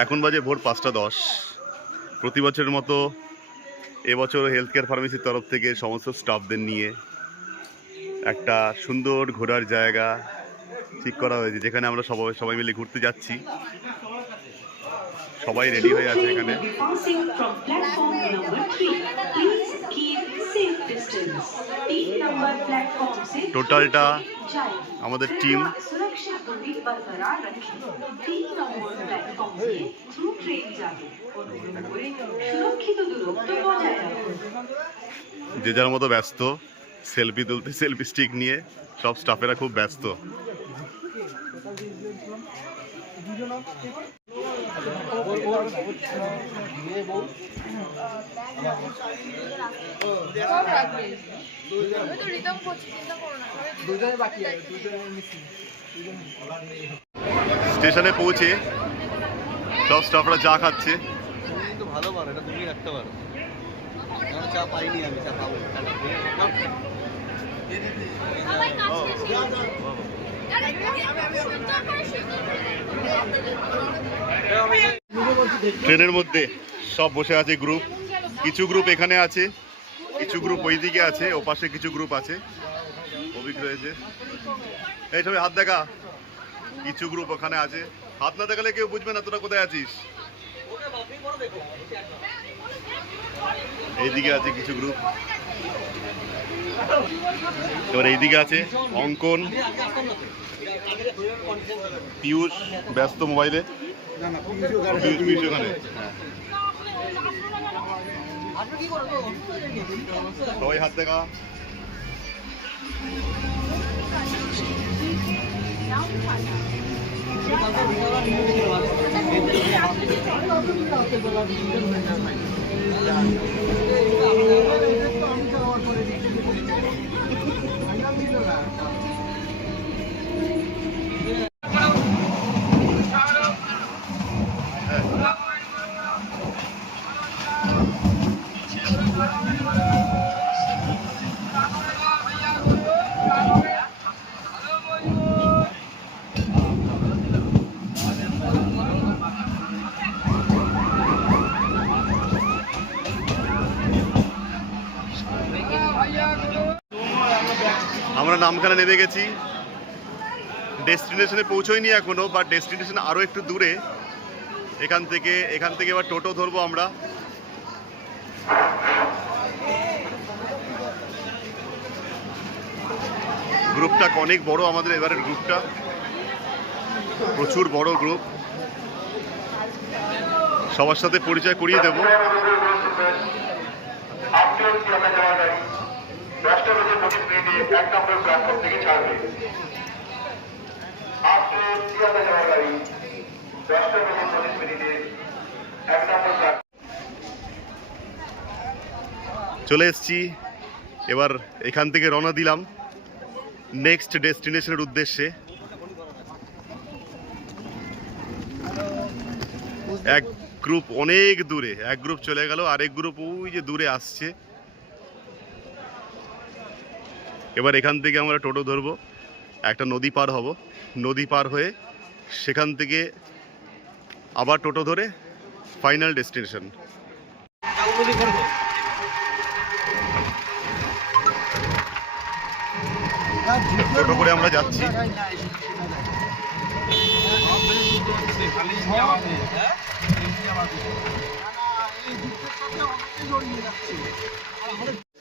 এখন বাজে ভোর 5:10। প্রতি বছরের মতো এবছর হেলথ কেয়ার ফার্মেসির তরফ থেকে সমস্ত স্টাফদের নিয়ে একটা সুন্দর ঘোরার জায়গা ঠিক করা হয়েছে, যেখানে আমরা সবাই মিলে ঘুরতে যাচ্ছি। সবাই রেডি হয়ে আছে এখানে। টোটালটা আমাদের টিম। যে যার মতো ব্যস্ত, সেলফি তুলতে সেলফি স্টিক নিয়ে সব স্টাফেরা খুব ব্যস্ত। স্টেশনে পৌঁছে সব স্টাফরা চা খাচ্ছে। ভালো পারো, এটা তুমি রাখতে পারো। চা পাইনি, আমি চা পাবো। ট্রেনের মধ্যে সব বসে আছে গ্রুপ। কিছু গ্রুপ এখানে আছে, কিছু গ্রুপ ওইদিকে আছে, ও পাশে কিছু গ্রুপ আছে। অভিক রয়েছে, এই সবাই হাত দেখা। কিছু গ্রুপ ওখানে আছে, হাত না দেখালে কেউ বুঝবে না তোরা কোথায় আছিস। এইদিকে আছে কিছু গ্রুপ। এবার এইদিকে আছে অঙ্কন, পিয়ুষ ব্যস্ত মোবাইলে। পিয়ুষ ওখানে। সবাই হাত দেখা। আমরা নামখানা নেমে গেছি। ডেস্টিনেশনে পৌঁছইনি এখনো, বাট ডেস্টিনেশন আরো একটু দূরে। এখান থেকে এবার টোটো ধরবো আমরা। গ্রুপটা অনেক বড় আমাদের এবারের গ্রুপটা, প্রচুর বড় গ্রুপ। সবার সাথে পরিচয় করিয়ে দেবো। চলে এসছি, এবার এখান থেকে রওনা দিলাম নেক্সট ডেস্টিনেশনের উদ্দেশ্যে। এক গ্রুপ অনেক দূরে, এক গ্রুপ চলে গেল, আরেক গ্রুপ ওই যে দূরে আসছে। এবার এখান থেকে আমরা টোটো ধরবো, একটা নদী পার হব। নদী পার হয়ে সেখান থেকে আবার টোটো ধরে ফাইনাল ডেস্টিনেশন। টোটো করে আমরা যাচ্ছি।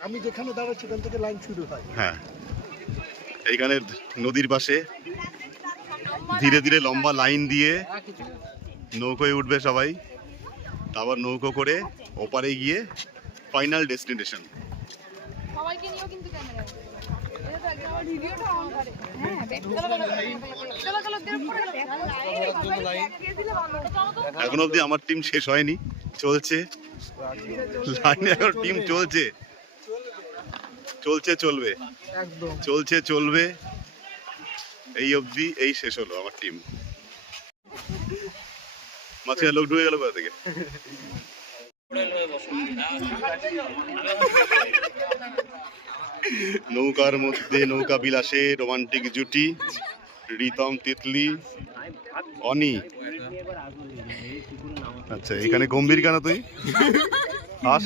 আমি যেখানে দাঁড়াচ্ছি ওখান থেকে লাইন শুরু হয়। হ্যাঁ, এইখানে নদীর পাশে ধীরে ধীরে লম্বা লাইন দিয়ে নৌকোয় উঠবে সবাই। তারপর নৌকো করে ওপারে গিয়ে ফাইনাল ডেস্টিনেশন। এখন অবধি আমার টিম শেষ হয়নি, চলছে লাইনে, এখন টিম চলছে, চলবে, চলবে। এই অবধি, এই শেষ হলো আমার টিম। মাঝখানে লোক ঢুকে গেল কোথা থেকে। নৌকার মধ্যে নৌকা বিলাসে রোমান্টিক জুটি রিতম, তিতলি, অনি। আচ্ছা, এখানে গম্ভীর কেন তুই? হাস?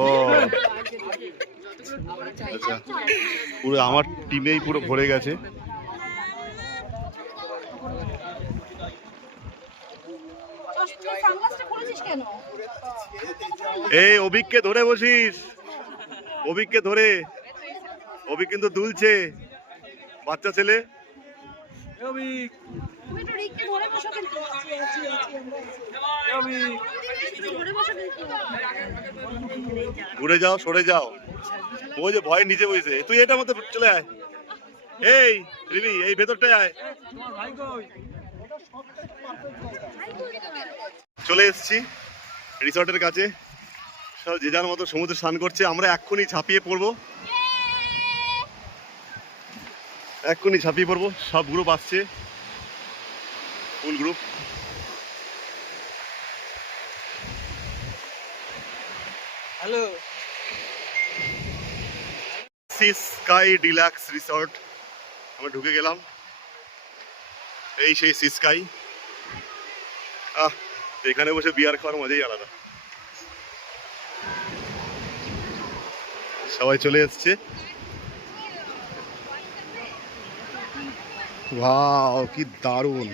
ও আচ্ছা, পুরো আমার টিমেই পুরো ভরে গেছে। এই অভিককে ধরে বসিস, অভিককে ধরে, অভিক কিন্তু দুলছে, বাচ্চা ছেলে। ঘুরে যাও, সরে যাও, ওই যে ভয় নিচে বসেছে, তুই এটার মধ্যে চলে আয়। এই রিমি, এই ভেতরটায় আয়। চলে এসেছি রিসর্টের কাছে, সব যে যার মতো সমুদ্রে স্নান করছে। আমরা এক্ষুনি ঝাঁপিয়ে পড়বো, এক্ষুনি ঝাঁপিয়ে পড়বো। সব গ্রুপ আসছে, full group. Hello, sea sky deluxe resort আমরা ঢুকে গেলাম। এই সেই সি স্কাই। এখানে বসে বিয়ার খাওয়ার মজাই আলাদা। সবাই চলে এসছে। ওয়াও, কি দারুণ!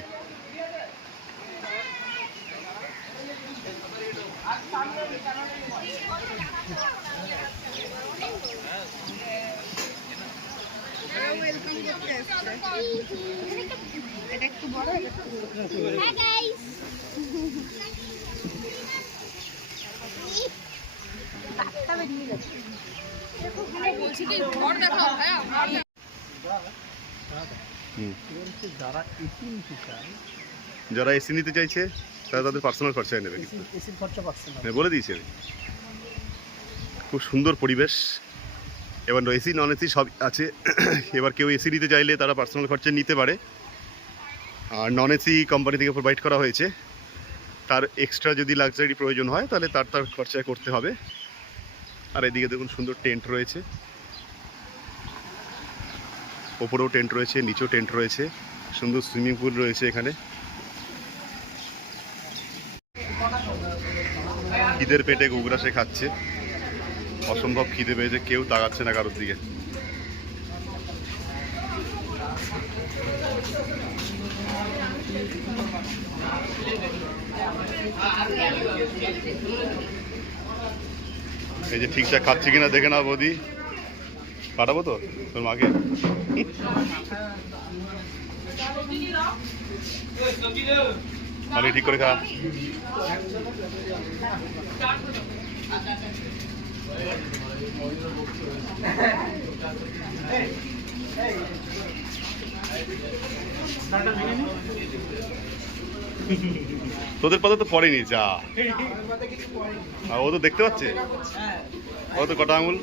যারা এসি নিতে চাইছে তারা তাদের পার্সোনাল খরচায় নেবে, বলে দিয়েছে। খুব সুন্দর পরিবেশ, এবার এসি নন এসি সব আছে। এবার কেউ এসি নিতে চাইলে তারা পার্সোনাল খরচা নিতে পারে, আর নন এসি কোম্পানি থেকে প্রোভাইড করা হয়েছে। তার এক্সট্রা যদি লাক্সারি প্রয়োজন হয় তাহলে তার খরচায় করতে হবে। আর এদিকে দেখুন সুন্দর টেন্ট রয়েছে, ওপরেও টেন্ট রয়েছে, নিচেও টেন্ট রয়েছে, সুন্দর সুইমিং পুল রয়েছে এখানে। খিদের পেটে গুগরাসে খাচ্ছে, অসম্ভব খিদে পেয়েছে, কেউ তাকাচ্ছে না কারোর দিকে। এই যে ঠিকঠাক খাচ্ছে কিনা দেখে না বৌদি, পাঠাবো তো তোর মাকে। ঠিক করে খা। তোদের পাতা তো পড়েনি, যা। ও তো দেখতে পাচ্ছে, ও তো কটা আঙুল।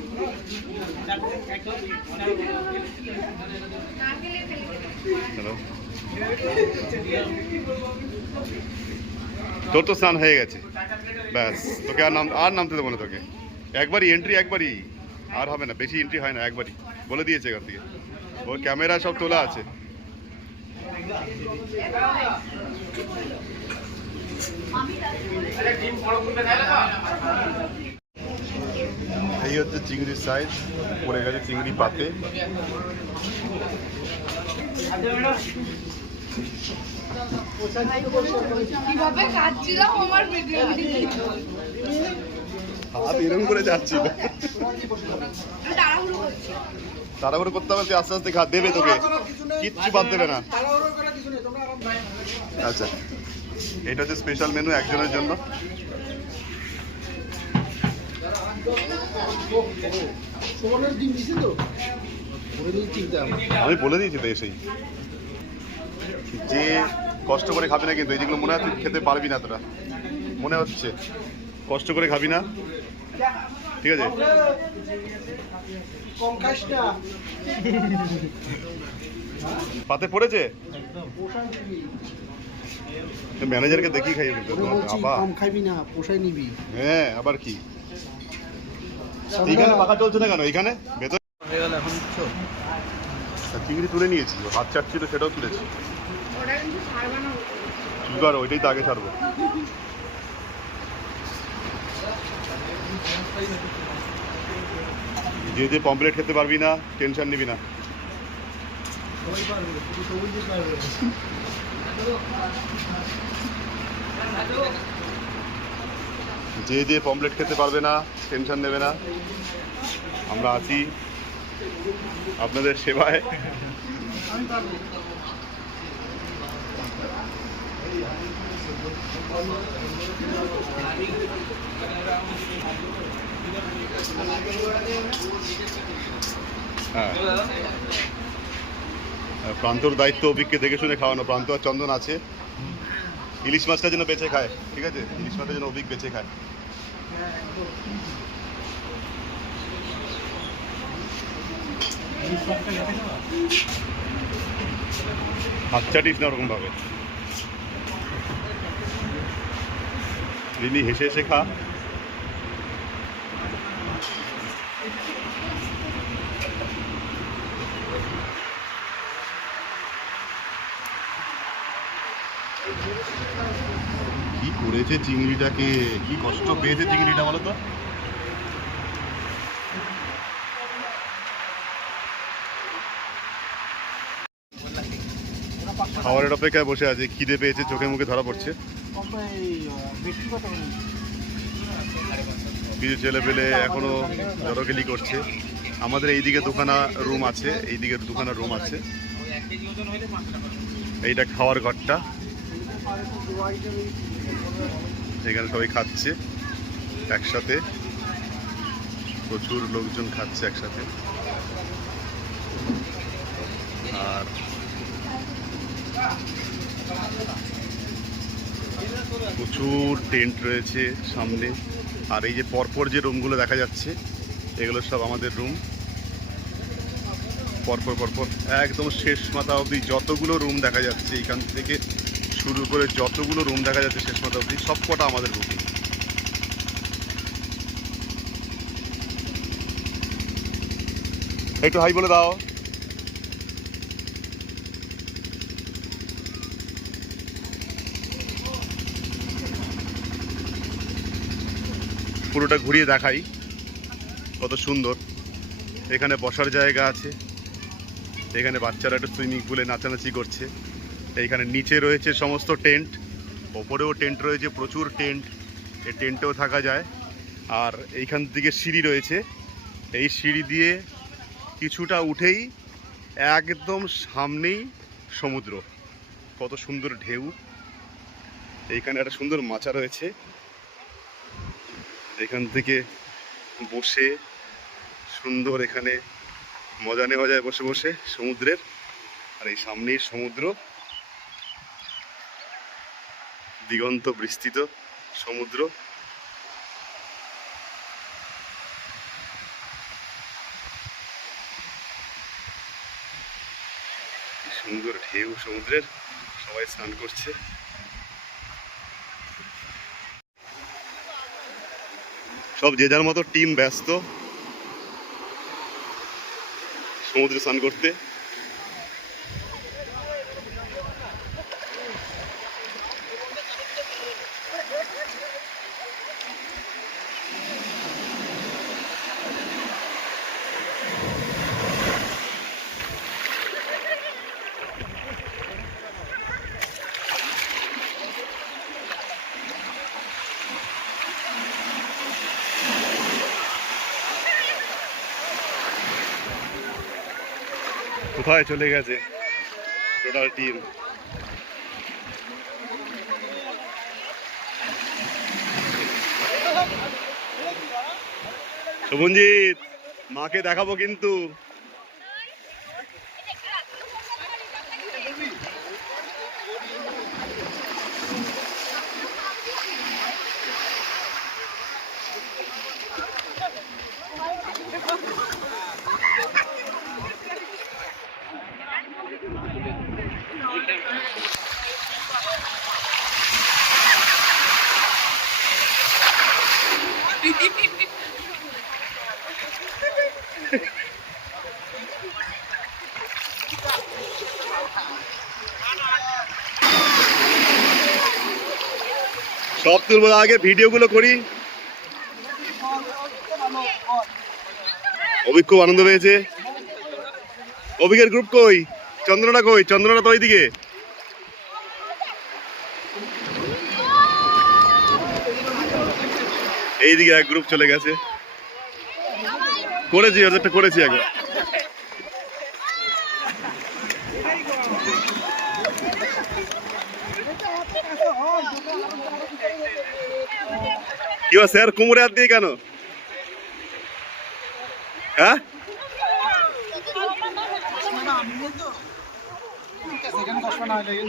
তোর তো স্নান হয়ে গেছে, ব্যাস। তোকে আর নামতে দেবো না তোকে। একবারই এন্ট্রি, একবারই, আর হবে না, বেশি এন্ট্রি হয় না, একবারই বলে দিয়েছে এখান থেকে। ওর ক্যামেরা সব তোলা আছে। এই হচ্ছে চিংড়ির সাইজ, পড়ে গেছে চিংড়ি পাতে। হাত এরকম করে যাচ্ছি, তাড়াহুড়ো করতে হবে। তুই আস্তে আস্তে খা, দেবে তোকে, কিচ্ছু বাদ দেবে না। আচ্ছা, এটা হচ্ছে স্পেশাল মেনু একজনের জন্য। আমি বলে দিয়েছি তো এসেই, যে কষ্ট করে খাবি না কিন্তু। এই যেগুলো মনে হয় তুই খেতে পারবি না, তোরা মনে হচ্ছে কষ্ট করে খাবি না, ঠিক আছে? পাতে পড়েছে, ম্যানেজারকে দেখি খাইয়ে দিতে। হ্যাঁ, আবার কি এইখানে পাখা চলছে না কেন? এইখানে ভেতরে চিংড়ি তুলে নিয়েছি, হাত চাটছিল সেটাও তুলেছি। সুগার ওইটাই তো আগে ছাড়বো। যে যে পমপ্লেট খেতে পারবি না টেনশন নিবি না। যে যে পমপ্লেট খেতে পারবে না টেনশন নেবে না, আমরা আছি আপনাদের সেবায়। হ্যাঁ, প্রান্তর দায়িত্ব অভিজ্ঞকে দেখে শুনে খাওয়ানো। প্রান্ত আর চন্দন আছে, ইলিশ মাছটা যেন বেঁচে খায়, ঠিক আছে? ইলিশ মাছটা যেন অভিজ্ঞ বেঁচে খায়। হাত চাটিস না ওরকম ভাবে, রিনি হেসে হেসে খা। কি করেছে চিংড়িটাকে, কি কষ্ট পেয়েছে চিংড়িটা বলো তো। খাবারের অপেক্ষায় বসে আছে, খিদে পেয়েছে, চোখে মুখে ধরা পড়ছে। কিছু ছেলে পেলে এখনো জড়গিলি করছে। আমাদের এইদিকে দুখানা রুম আছে, এইদিকে দুখানা রুম আছে। এইটা খাওয়ার ঘরটা, এখানে সবাই খাচ্ছে একসাথে, প্রচুর লোকজন খাচ্ছে একসাথে। আর প্রচুর টেন্ট রয়েছে সামনে। আর এই যে পরপর যে রুমগুলো দেখা যাচ্ছে এগুলো সব আমাদের রুম। পরপর পরপর একদম শেষ মাথা অবধি যতগুলো রুম দেখা যাচ্ছে, এখান থেকে শুরু করে যতগুলো রুম দেখা যাচ্ছে শেষ মাথা অবধি সব কটা আমাদের বুকিং। একটু হাই বলে দাও। পুরোটা ঘুরিয়ে দেখাই কত সুন্দর। এখানে বসার জায়গা আছে, এখানে বাচ্চারা একটু সুইমিং পুলে নাচানাচি করছে। এইখানে নিচে রয়েছে সমস্ত টেন্ট, ওপরেও টেন্ট রয়েছে, প্রচুর টেন্ট, এই টেন্টেও থাকা যায়। আর এইখান থেকে সিঁড়ি রয়েছে, এই সিঁড়ি দিয়ে কিছুটা উঠেই একদম সামনেই সমুদ্র। কত সুন্দর ঢেউ। এইখানে একটা সুন্দর মাচা রয়েছে, এখান থেকে বসে সুন্দর এখানে মজা নেওয়া যায় বসে বসে সমুদ্রের। আর এই সামনেই সমুদ্র, দিগন্ত বিস্তৃত সমুদ্র। সুন্দর ঢেউ সমুদ্রের, সবাই স্নান করছে। সব যে যার মতো টিম ব্যস্ত সমুদ্রে স্নান করতে। কোথায় চলে গেছে টোটাল টিম। শোভনজিৎ, মাকে দেখাবো কিন্তু। সব তুলবো, আগে ভিডিওগুলো করি। অভিক খুব আনন্দ পেয়েছে। অভিকের গ্রুপ কই? চন্দ্রনা কই? চন্দ্রনা তো ওইদিকে। এইদিকে এক গ্রুপ চলে গেছে। করেছি, ওদেরটা করেছি একবার। কি স্যার কোমরে হাত দিয়ে কেন? হ্যাঁ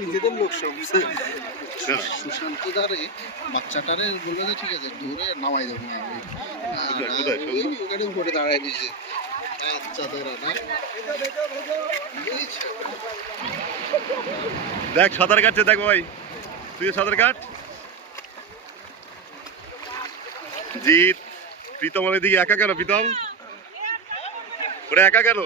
নিজেদের লোক সব সুশান্ত দারে বাচ্চাটারে বলে যে ঠিক আছে ধরে নামাই দেবো না উপরে দাঁড়ায় নিচে বাচ্চাদের দেখ সাঁতার কাটছে, দেখ ভাই তুই সাঁতার কাট। জিৎ প্রীতম দিকে একা কেন? প্রীতম ওরা একা কেন?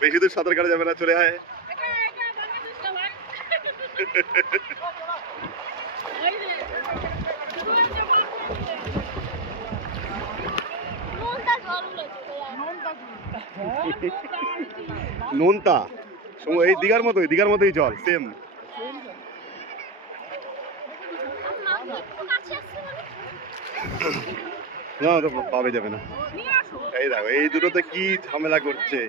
বেশি দূর সাঁতার কাটা যাবে না, চলে আয়। নোনতা এই দিঘার মতোই জল সেম। না তো পাবে যাবে না। এই দেখো এই দুটোতে কি ঝামেলা করছে,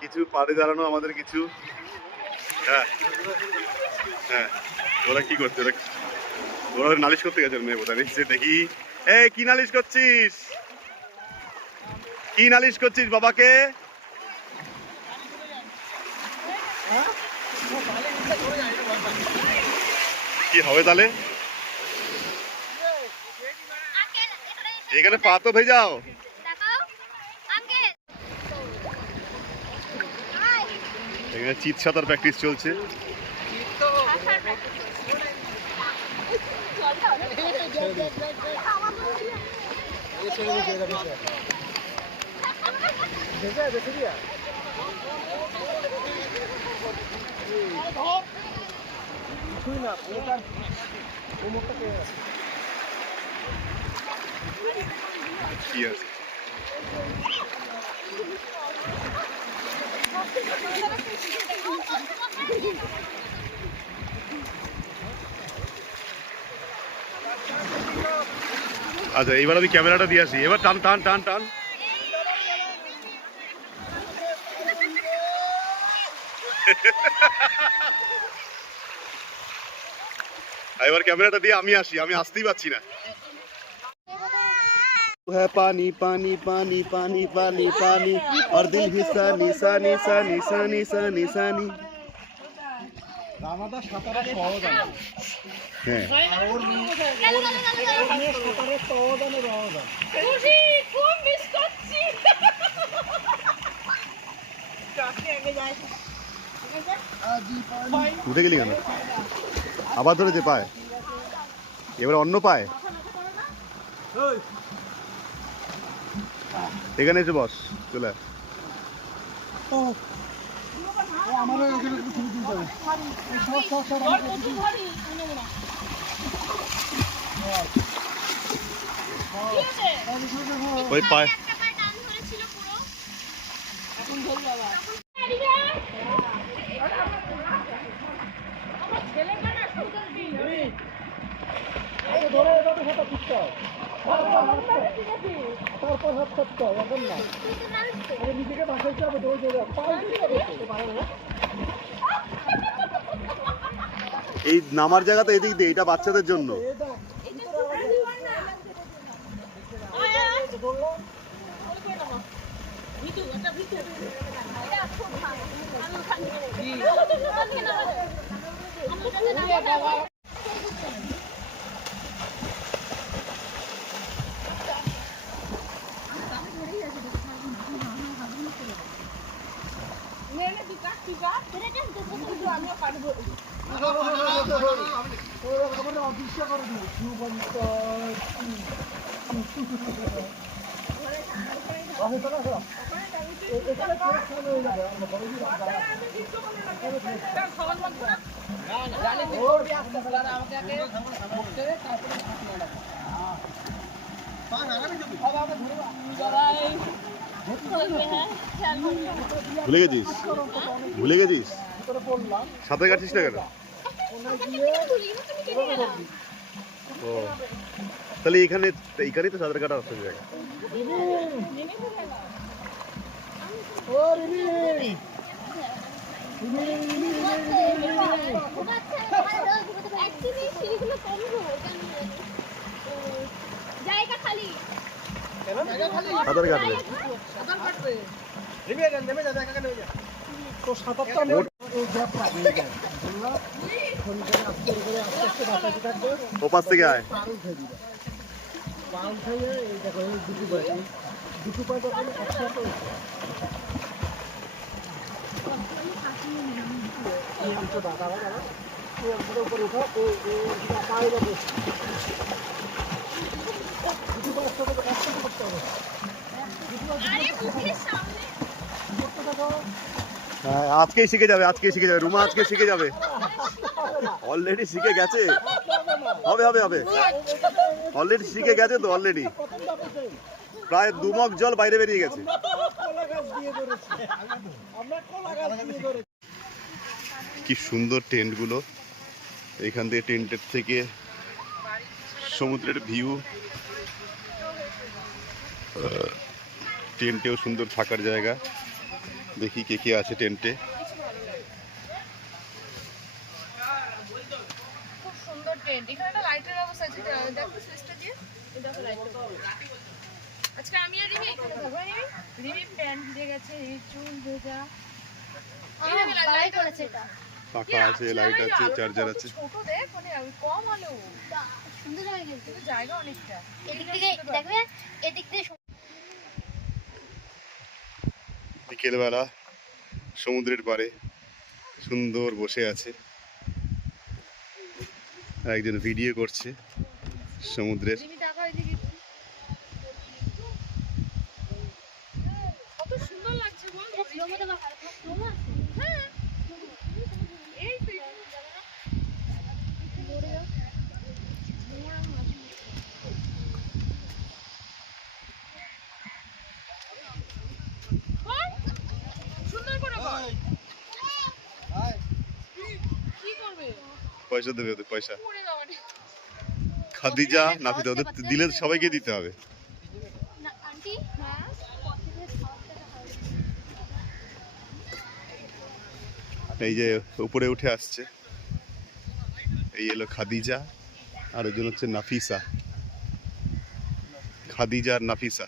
কিছু পাড়ে দাঁড়ানো আমাদের কিছু। হ্যাঁ হ্যাঁ ওরা কি করছে? ওরা নালিশ করতে গেছে মেয়ে বোধ হয়। দেখি এই কি নালিশ করছিস? কি নালিশ করছিস বাবাকে? কি হবে তাহলে? এখানে পা তো ভেজাও। এখানে চিৎ সাঁতার প্র্যাকটিস চলছে। কি আছে? আচ্ছা এইবার আমি ক্যামেরাটা দিয়ে আসি। এবার টান টান টান টান। এবার ক্যামেরাটা দিয়ে আমি আসি, আমি আসতেই পারছি না। है पानी पानी पानी पानी पानी पानी और दिल ही सानी सानी सानी सानी सानी सानी। আমাদের সাঁতারে সহজ আছে। হ্যাঁ সাঁতারে সহজ আছে রহজ আছে। খুশি খুব মিস করছি। কাছে আগে যায়। উঠে গেলি কেন? আবার ধরেছে পায়, এবার অন্য পায়। এখানে এসে বস, চলে ওই পায়। এই নামার জায়গাতে এদিক দিয়ে, এটা বাচ্চাদের জন্য। তুই যা কিন্তু আমিও কাটবো ভুলে গেছিস ভুলে গেছিস সাঁতার কাটছিস না কেন? ও তাহলে এইখানেই তো সাঁতার কাটা আসছে জায়গা। জায়গা খালি সাঁতার কাটবে ও পাশ থেকে আয়। আরে মুখের সামনে হ্যাঁ, আজকেই শিখে যাবে রুমা আজকে শিখে যাবে অলরেডি শিখে গেছে হবে হবে হবে অলরেডি শিখে গেছে তো অলরেডি প্রায় 2 মগ জল বাইরে বেরিয়ে গেছে। কি সুন্দর টেন্টগুলো এখান থেকে টেন্টের থেকে সমুদ্রের ভিউ টেন্টেও সুন্দর থাকার জায়গা দেখি কে কে আছে টেন্টে। খুব সুন্দর টেন্ট এখানে একটা লাইটের ব্যবস্থা আছে দেখো সুইচটা দিয়ে এই দেখো লাইট আজকে আমি আর রিমি এখানে থাকবো রিমি প্যান্ট ভিজে গেছে রিমি চুল ভেজা এইভাবে লাইট করেছে এটা পাখা আছে লাইট আছে চার্জার আছে ছোট দেখ মানে কম আলো সুন্দর হয়ে গেছে জায়গা অনেকটা এদিক থেকে দেখবে এদিক থেকে বিকেলবেলা সমুদ্রের পাড়ে সুন্দর বসে আছে একজন ভিডিও করছে সমুদ্রের। কত সুন্দর লাগছে বল হ্যাঁ এই তো সুন্দর করে বল কি করবে পয়সা দেবে ওদের পয়সা পড়ে যাবে খাদিজা নাফিদা ওদের দিলে সবাইকে দিতে হবে। না আন্টি হ্যাঁ এই যে উপরে উঠে আসছে এই এলো খাদিজা আর ওজন হচ্ছে নাফিসা খাদিজা আর নাফিসা।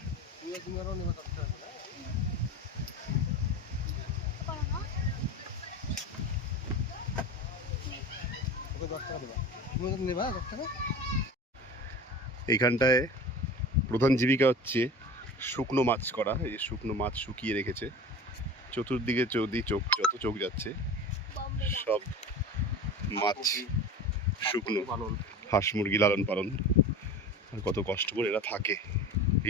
এইখানটায় প্রধান জীবিকা হচ্ছে শুকনো মাছ করা। এই যে শুকনো মাছ শুকিয়ে রেখেছে চতুর্দিকে যত চোখ যাচ্ছে সব মাছ শুকনো হাঁস মুরগি লালন পালন আর কত কষ্ট করে এরা থাকে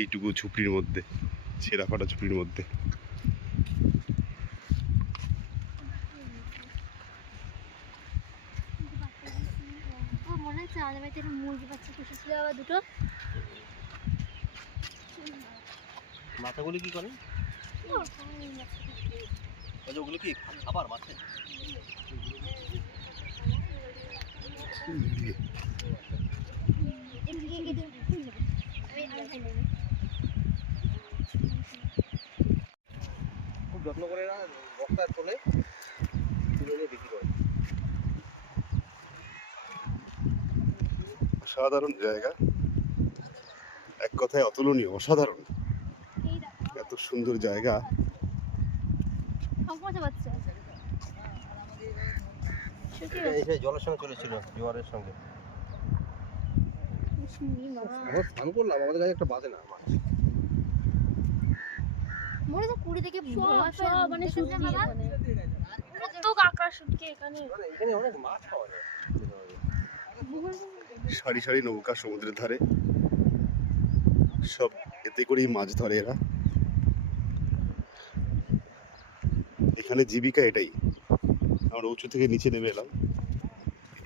এইটুকু ঝুপড়ির মধ্যে ছেঁড়া ফাটা ঝুপড়ির মধ্যে। মনে হচ্ছে আমাদের বাড়িতে মুরগি বাচ্চা পুষেছিল আবার দুটো মাথাগুলি কি করে ওগুলো কি খাবার মাছে খুব যত্ন করে বস্তার তোলে তুলে নিয়ে বিক্রি করে। অসাধারণ জায়গা এক কথায় অতুলনীয় অসাধারণ এত সুন্দর জায়গা। জলের সঙ্গে চলেছিল জোয়ারের সঙ্গে স্নান করলাম আমাদের কাছে একটা বাজে না মাছ মনে হচ্ছে কুড়ি থেকে মানে শুটকি এখানে কত কাঁকড়া শুটকি এখানে। এখানে অনেক মাছ পাওয়া যায়। সারি সারি নৌকা সমুদ্রের ধারে, সব এতে করেই মাছ ধরে এরা। এখানে জীবিকা এটাই। আমরা উঁচু থেকে নিচে নেমে এলাম,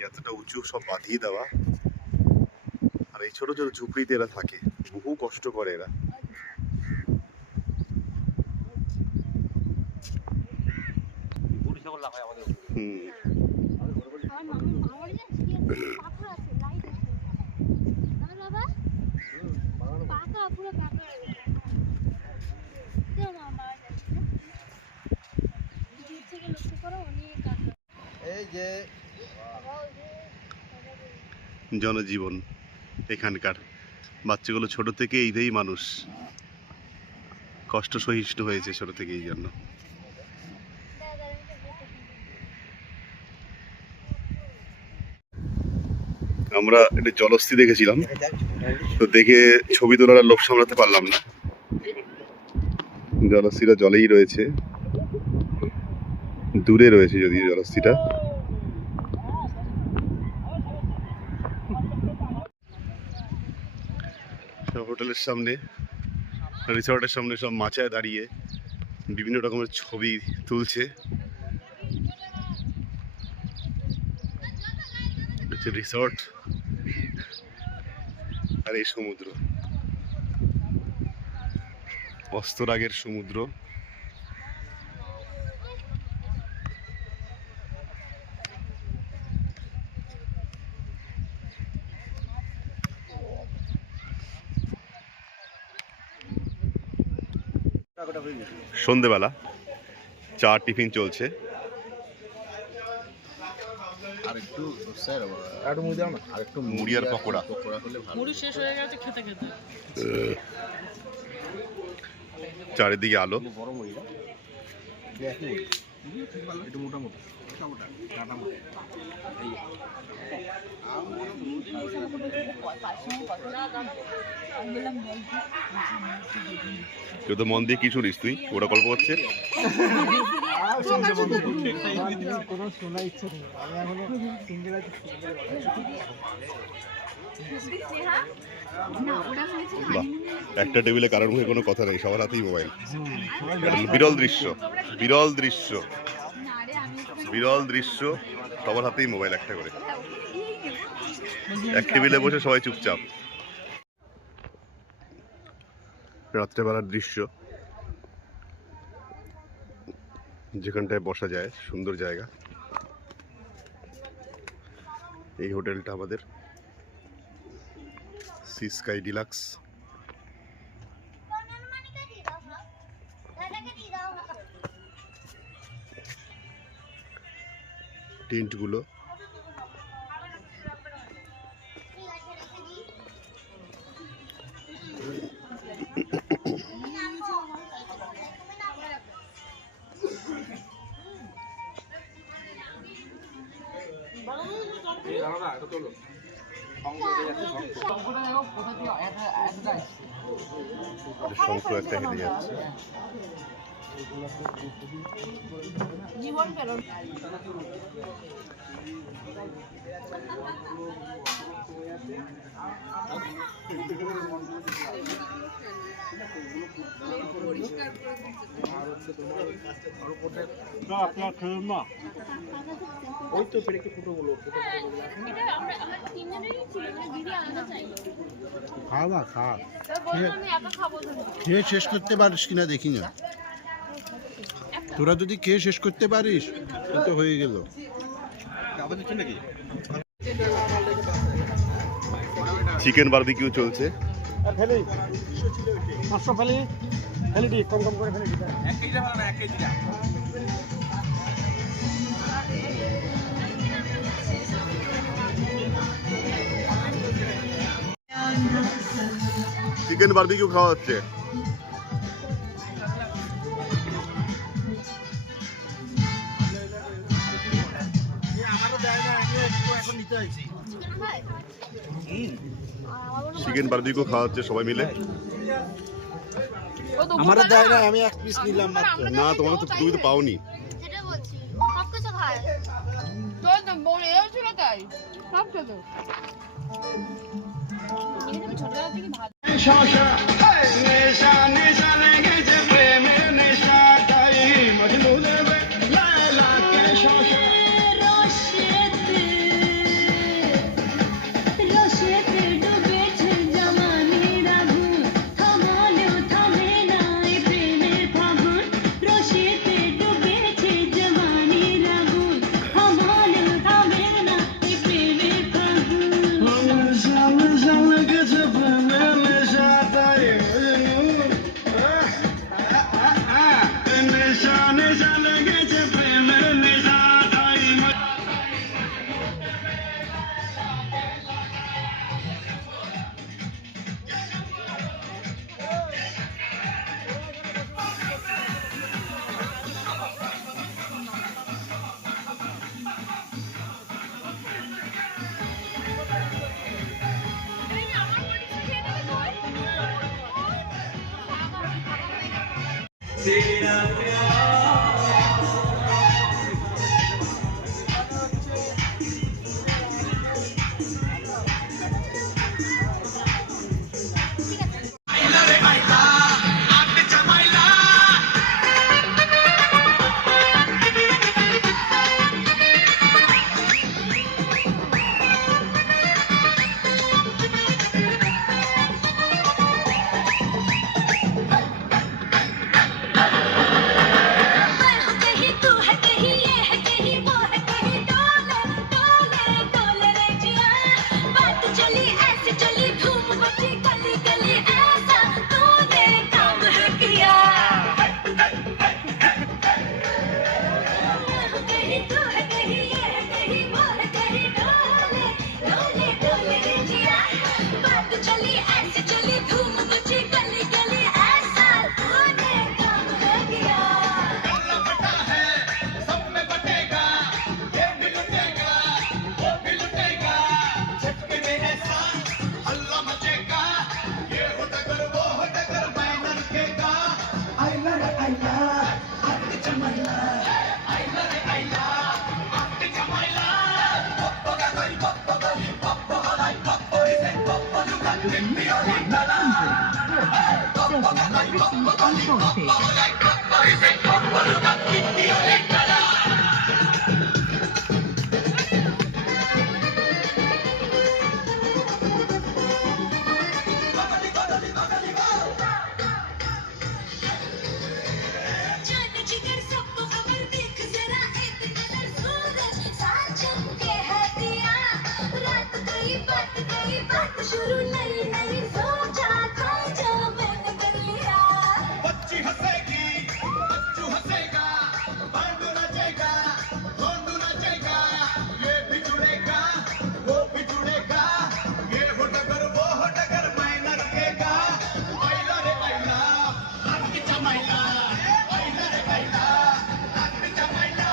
এতটা উঁচু সব বাঁধিয়ে দেওয়া, আর এই ছোট ছোট ঝুপড়িতে এরা থাকে, বহু কষ্ট করে এরা। হুম, পাথর আছে লাইট আছে আমার বাবা পাকা পুরো পাকা দেও না বাবা যাচ্ছে দূর থেকে লক্ষ্য করো অনেক কাঁকড়া। এই যে বাবা ওই যে জনজীবন এখানকার বাচ্চাগুলো ছোট থেকে এইটাই মানুষ, কষ্ট সহিষ্ণু হয়েছে ছোট থেকে, এই জন্য। আমরা একটা জলস্থি দেখেছিলাম, তো দেখে ছবি তোলার আর লোভ সামলাতে পারলাম না। জলস্থিটা জলেই রয়েছে, দূরে রয়েছে যদিও জলস্থিটা। সব হোটেলের সামনে, রিসর্টের সামনে সব মাচায় দাঁড়িয়ে বিভিন্ন রকমের ছবি তুলছে। রিসর্ট আর এই সমুদ্র, অস্তরাগের সমুদ্র। সন্ধেবেলা চা টিফিন চলছে। আর একটু স্যার আর একটু মুড়ি দাও না, আর একটু মুড়ি আর পকোড়া। পকোড়া হলে ভালো। মুড়ি শেষ হয়ে গেছে খেতে খেতে। চারিদিকে আলো। বড় মুড়ি না, একই মুড়ি, একটু মোটা মোটা মোটা কাটা মোটা। কেউ তো মন দিয়ে কি শুনিস তুই, ওরা গল্প করছে। কোনো শোনা ইচ্ছে নেই, আমি এখনো সিঙ্গেল আছি। বাহ, একটা টেবিলে কারোর মুখে কোনো কথা নেই, সবার হাতেই মোবাইল। বিরল দৃশ্য, বিরল দৃশ্য, বিরল দৃশ্য, সবার হাতেই মোবাইল একটা করে। এক টেবিলে বসে সবাই চুপচাপ। রাত্রেবেলার দৃশ্য, যেখানটায় বসা যায়, সুন্দর জায়গা। এই হোটেলটা আমাদের সি স্কাই ডিলাক্স। টেন্টগুলো শঙ্খ একটা হেঁটে যাচ্ছে। জীবন পেল ওই তো ফের একটু ফুটোগুলো এটা আমরা তিনজনেরই ছিল, মানে দিদি আলাদা চাইলো। খাওয়া খা, তো বললাম আমি একা খাবো না। খেয়ে শেষ করতে পারিস কিনা দেখি না। তোরা যদি খেয়ে শেষ করতে পারিস তো হয়ে গেল। চিকেন বারবিকিউ চলছে। চিকেন বারবিকিউ খাওয়া হচ্ছে। চিকেন বারবিকিউ খাওয়া হচ্ছে সবাই মিলে। ও তো আমারও দেয় না, আমি এক পিস নিলাম মাত্র। না তোমাকে তো তুমি তো পাওনি। সেটা বলছি সব কিছু খায় তোর তো বলে এও ছিল তাই সব খেত ছোটবেলা থেকে ভালো রসেতে ডুবেছে জমানির আগুন, থামালেও থামে না এই প্রেমের ফাগুন। রসেতে ডুবেছে জমানির আগুন, থামালেও থামে না এই প্রেমের ফাগুন। मैं हूँ कहीं तू है कहीं ये है कहीं वो है कहीं डोले डोले डोले रे जिया बात चली ऐसे चली धूम मची गली गली ऐसा तूने काम है किया मैं हूँ कहीं तू है कहीं ये है कहीं वो है कहीं डोले डोले डोले रे जिया बात चली ऐसे चली धूम मची गली गली ऐसा तूने काम है किया जान जिगर सबको खबर देख जरा एक नजर सूरज साजन के है दिया रात गई बात शुरू नई नई सोचा था जो मैंने कर लिया बच्ची हंसेगी बच्चू हंसेगा बांडू नचेगा ढोंडू नचेगा ये भी जुड़ेगा वो भी जुड़ेगा ये हो डगर वो हो डगर मैं नचेगा आइला रे आइला नाच चमाइला आइला रे आइला नाच चमाइला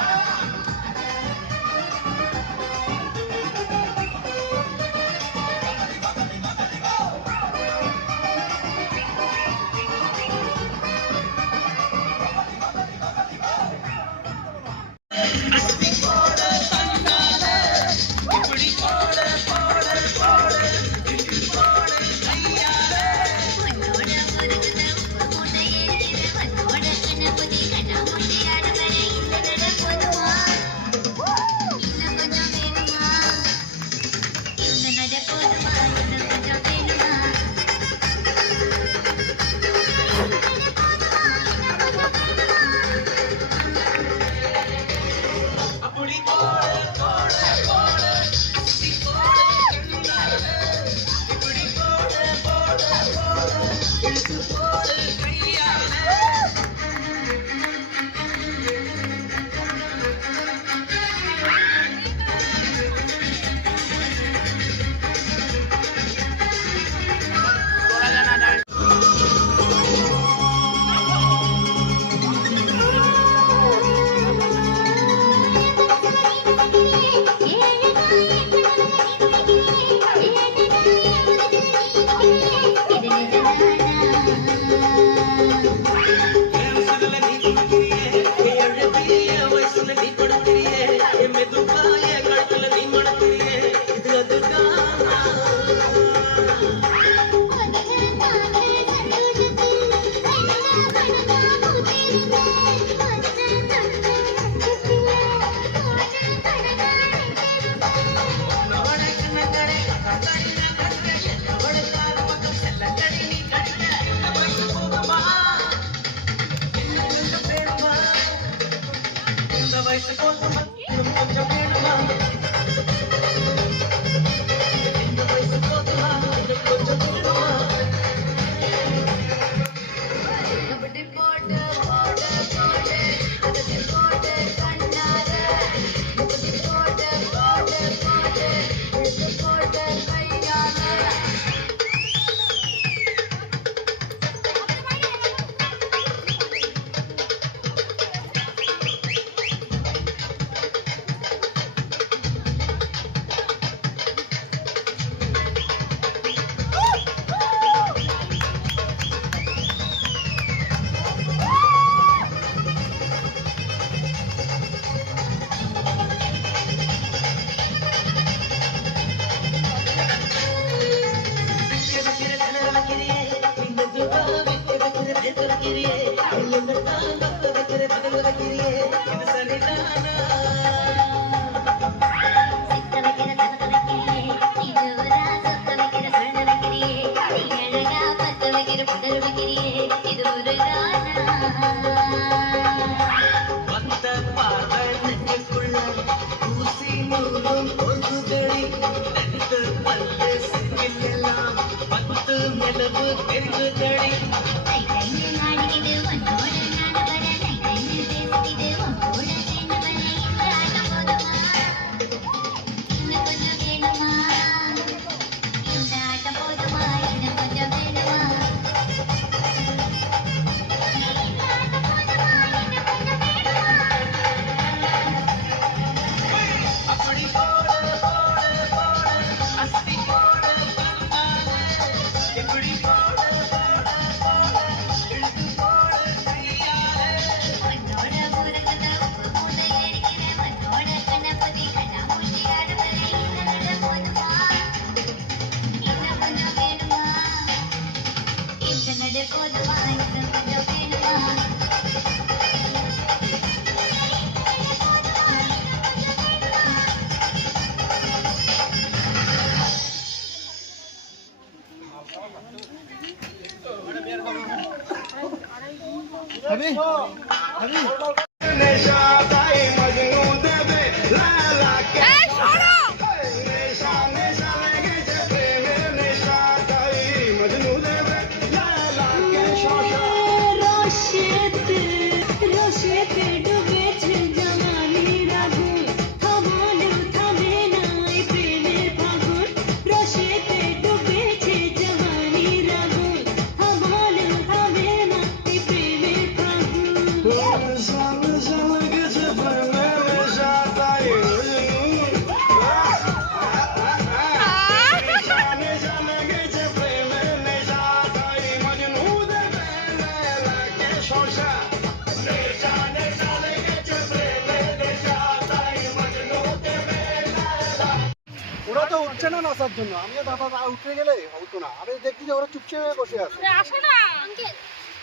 ওরা তো উঠছে না নাচার জন্য, আমিও দাদা উঠে গেলে হতো না। আমি দেখছি যে ওরা চুপচে হয়ে বসে আছে। আসো না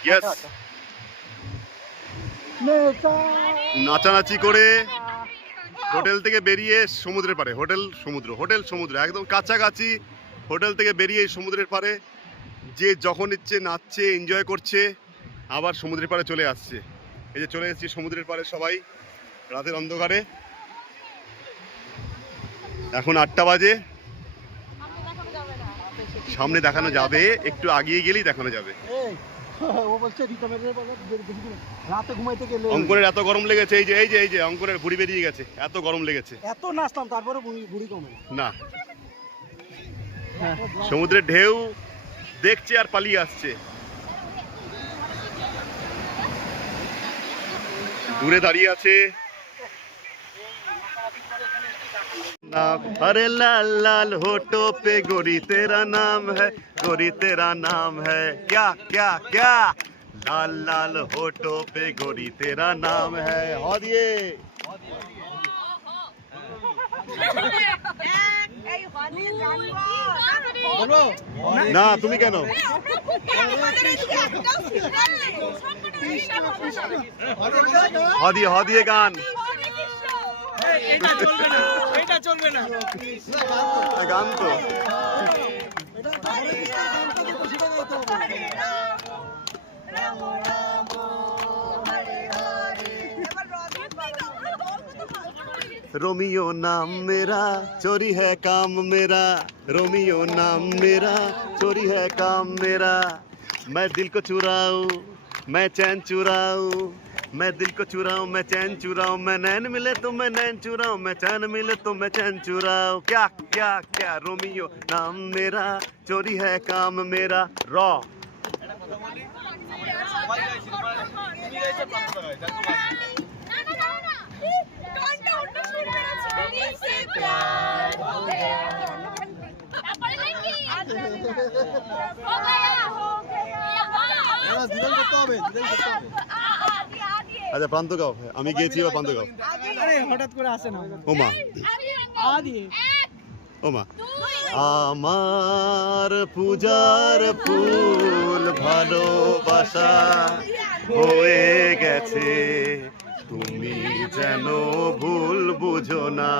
ইয়েস, নাচানাচি করে হোটেল থেকে বেরিয়ে সমুদ্রের পাড়ে, হোটেল সমুদ্র একদম কাছাকাছি। হোটেল থেকে বেরিয়ে সমুদ্রের পাড়ে যে যখন ইচ্ছে নাচছে, এনজয় করছে, আবার সমুদ্রের পাড়ে চলে আসছে। এই যে চলে এসেছি সমুদ্রের পাড়ে সবাই রাতের অন্ধকারে। এখন 8টা বাজে। সামনে দেখানো যাবে, একটু আগিয়ে গেলেই দেখানো যাবে। ও বলছে রাতে ঘুমাইতে গেলে অঙ্কনের এত গরম লেগেছে, এই যে অঙ্কনের ভুঁড়ি বেরিয়ে গেছে, এত গরম লেগেছে। এত নাচতাম তারপরে বুড়ি কমে না, সমুদ্রের ঢেউ দেখছে আর পালিয়ে আসছে। দূরে দাঁড়িয়ে আছে। अरे लाल लाल होठों पे गोरी तेरा नाम है, गोरी तेरा नाम है, क्या क्या क्या, लाल लाल होठों पे गोरी तेरा नाम है। और ये বলো না তুমি কেন? হ দিয়ে গান গান তো रोमियो नाम मेरा चोरी है काम मेरा रोमियो नाम मेरा चोरी है काम मेरा मैं दिल को चुराऊं मैं चैन चुराऊं मैं दिल को चुराऊं मैं चैन चुराऊं मैं नैन मिले तो मैं नैन चुराऊं मैं चैन मिले तो मैं चैन चुराऊं क्या क्या क्या रोमियो नाम मेरा चोरी है काम मेरा रॉ আচ্ছা প্রান্ত গাও আমি গিয়েছি বা প্রান্ত গাও হঠাৎ করে আসে না ওমা ওমা আমার পূজার ফুল ভালোবাসা হয়ে গেছে তুমি যেন ভুল বুঝো না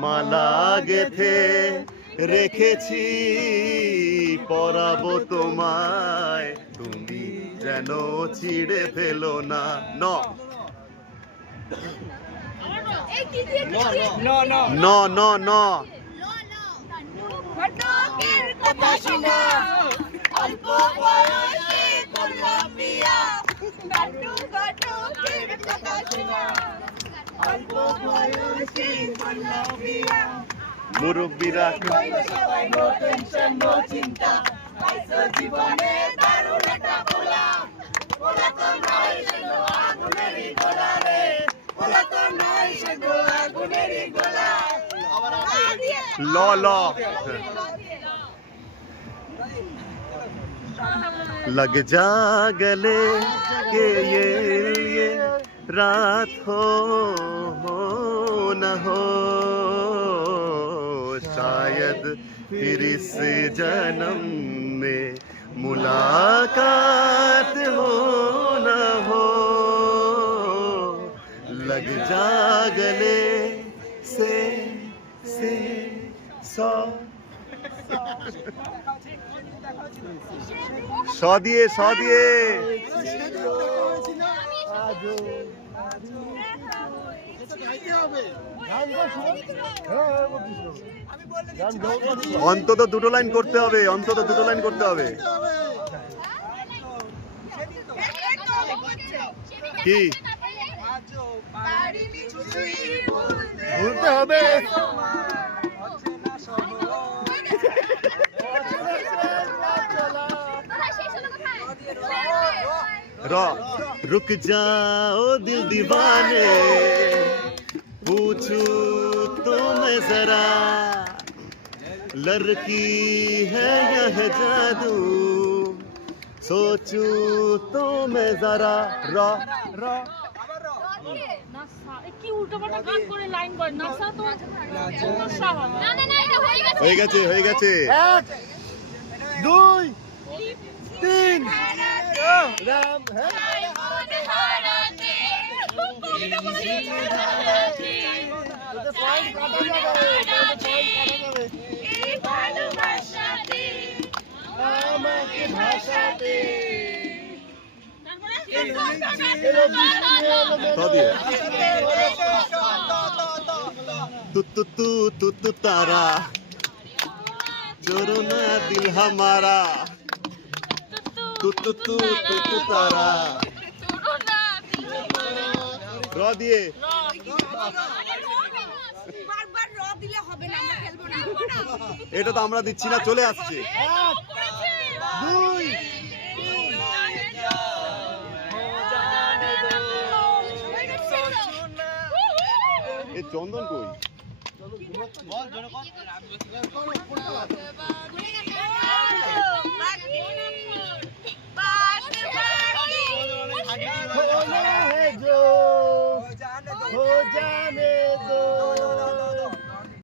মালা গেথে রেখেছি পরাবো তোমায় তুমি যেন ছিঁড়ে ফেলো না ন ন ন ন মুরব্বীরা ল ল लग जा गले के ये रात हो न हो शायद फिर इस जन्म में मुलाकात हो न हो लग जा गले से सौ सौ दिए অন্তত দুটো লাইন করতে হবে কি ভুলতে হবে रुक जाओ दिल दीवाने पूछू तो मैं जरा लड़की है यह जादू सोचू तो मैं जरा रा रा কি উল্টোপাল্টা গান করে লাইন করে নাসা তো না না না এটা হয়ে গেছে 1 2 3 রাম तू तारा चोरो ना दिल हमारा तू तारा র দিয়ে এটা তো আমরা দিচ্ছি না চলে আসছে 2 এই চন্দন কই বা